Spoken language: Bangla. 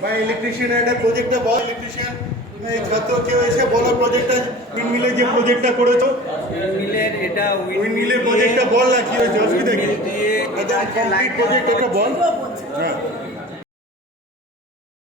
বা ইলেকট্রিশিয়ান একটা প্রজেক্টটা বল, ইলেকট্রিশিয়ান ছাত্র কেউ এসে বলো প্রজেক্টটা উইন্ড মিলের যে প্রজেক্টটা করেছো, মিলের এটা উইন্ড মিলের প্রজেক্টটা বল না কি হয়েছে, অসুবিধা কি? একদম কমপ্লিট প্রজেক্ট ওটা বল। হ্যাঁ